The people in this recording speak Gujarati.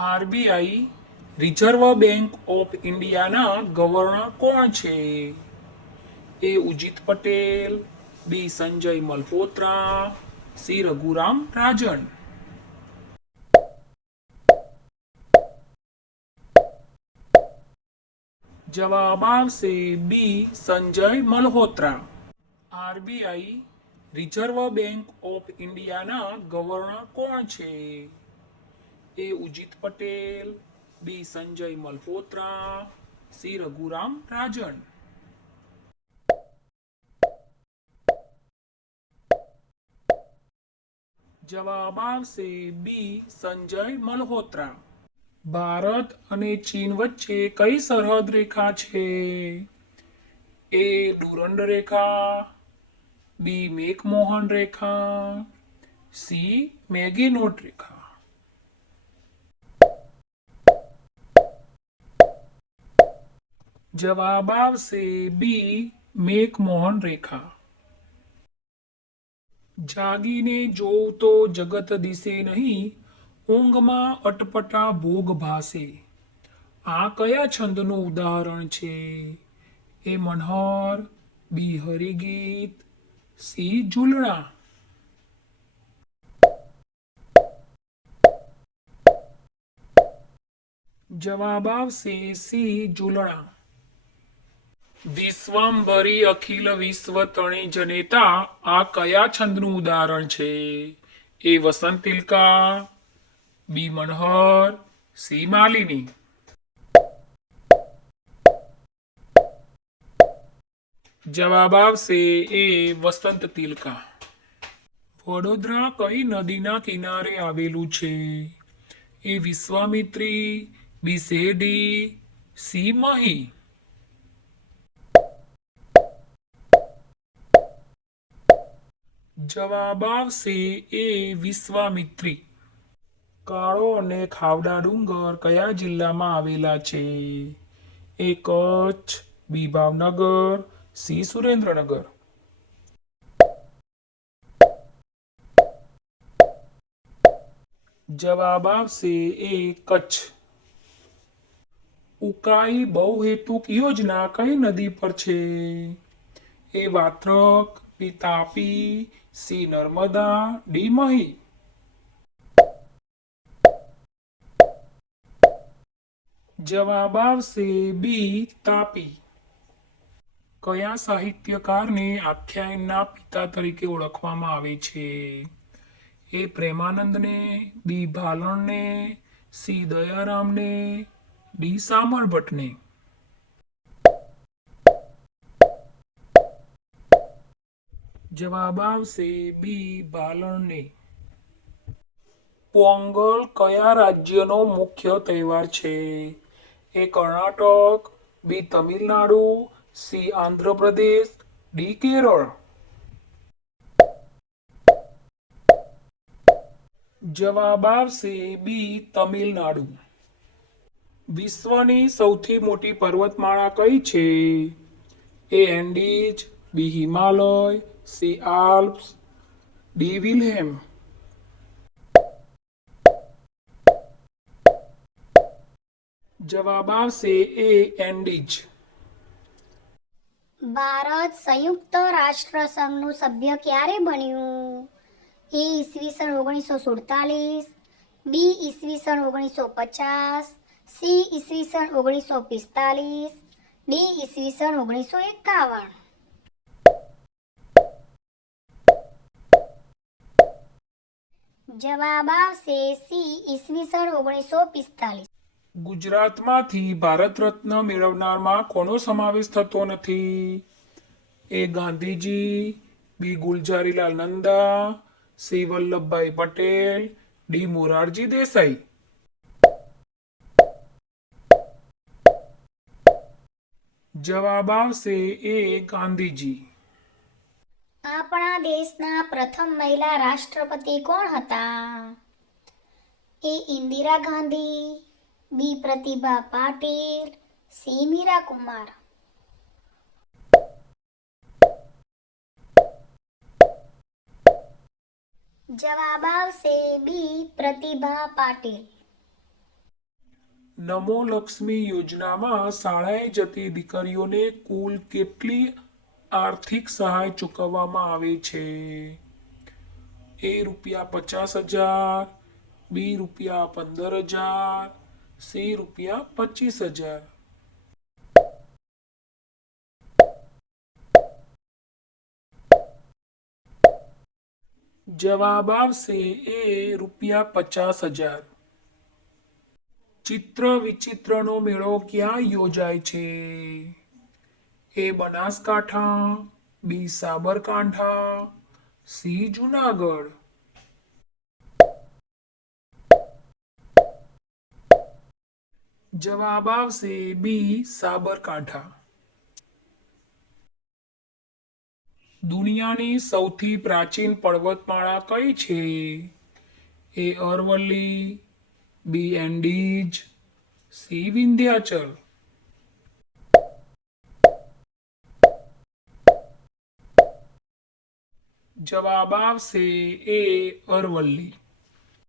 આરબીઆઈ રિઝર્વ બેંક ઓફ ઇન્ડિયાના ગવર્નર કોણ છે? A Urjit Patel, B Sanjay Malhotra, C Raghuram Rajan. જવાબ આવશે B Sanjay Malhotra. RBI reserve bank of ઇન્ડિયાના ગવર્નર કોણ છે? A Urjit Patel, B Sanjay Malhotra, C Raghuram Rajan. જવાબ આવશે બી સંજય મલ્હોત્રા. ભારત અને ચીન વચ્ચે કઈ સરહદ રેખા છે? એ ડુરંડ રેખા, બી મેકમોહન રેખા, સી મેગેનોટ રેખા. જવાબ આવશે બી મેકમોહન રેખા. જાગીને જોઉં તો જગત દિશે નહીં, ઊંઘમાં અટપટા ભોગ ભાસે. આ કયા છંદનું ઉદાહરણ છે? એ મનહર, બી હરિગીત, સી ઝૂલણા. જવાબ આવશે સી ઝૂલણા. વિશ્વંભરી અખિલ વિશ્વ તણે જનેતા આ કયા છંદનું ઉદાહરણ છે? એ વસંત તિલકા, બી મનહર, સી માલિની. જવાબ આવશે એ વસંત તિલકા. વડોદરા કઈ નદીના કિનારે આવેલું છે? એ વિશ્વામિત્રી, બી સેડી, સી મહી. જવાબ આવશે એ વિશ્વામિત્રી. કાળો અને ખાવડા ડુંગર કયા જિલ્લામાં આવેલા છે? એ કચ્છ, બી ભાવનગર, સી સુરેન્દ્રનગર. જવાબ આવશે એ કચ્છ. ઉકાઈ બહુહેતુક યોજના કઈ નદી પર છે? એ વાત્રક, બી તાપી, સી નર્મદા, ડી મહી. જવાબ આવશે બી તાપી. કયા સાહિત્યકારને આખ્યાનના પિતા તરીકે ઓળખવામાં આવે છે? એ પ્રેમાનંદને, બી ભાલણને, સી દયારામને, ડી સામળભટ્ટને. જવાબ આવશે બી ભાલણને. પોંગલ કયા રાજ્યનો મુખ્ય તહેવાર છે? એ કર્ણાટક, બી તમિલનાડુ, સી આંધ્રપ્રદેશ, ડી કેરળ. જવાબ આવશે બી તમિલનાડુ. વિશ્વની સૌથી મોટી પર્વતમાળા કઈ છે? એ એન્ડીઝ, બી હિમાલય, સી આલ્પ્સ, ડી વિલ્હેમ. જવાબ આવશે એ એન્ડીઝ. ભારત સંયુક્ત રાષ્ટ્ર સંઘનું સભ્ય ક્યારે બન્યું? એ ઈસવીસન 1947, બી ઈસવીસન 1950, સી ઈસવીસન 1945, ડી ઈસવીસન 1951. જવાબ આવશે સી ઈસવીસન 1945. ગુજરાતમાંથી ભારત રત્ન મેળવનારમાં કોનો સમાવેશ થતો નથી? એ ગાંધીજી, બી ગુલઝારીલાલ નંદા, સી વલ્લભભાઈ પટેલ, ડી મોરારજી દેસાઈ. જવાબ આવશે એ ગાંધીજી. આપણા દેશના પ્રથમ મહિલા રાષ્ટ્રપતિ કોણ હતા? એ ઇન્દિરા ગાંધી, બી પ્રતિભા પાટીલ, સી મીરા કુમાર. જવાબ આવશે બી પ્રતિભા પાટીલ. નમો લક્ષ્મી યોજનામાં શાળાએ જતી દીકરીઓને કુલ કેટલી આર્થિક સહાય ચૂકવવામાં આવે છે? એ ₹50,000, બી ₹15,000, સી ₹25,000. જવાબ આવશે એ ₹50,000. ચિત્ર વિચિત્રનો મેળો ક્યાં યોજાય છે? એ બનાસકાંઠા, બી સાબરકાંઠા, સી જુનાગઢ. જવાબ આવશે બી સાબરકાંઠા. દુનિયાની સૌથી પ્રાચીન પર્વતમાળા કઈ છે? એ અરવલ્લી, બી એન્ડીઝ, સી વિંધ્યાચલ. જવાબ આવશે એ અરવલ્લી.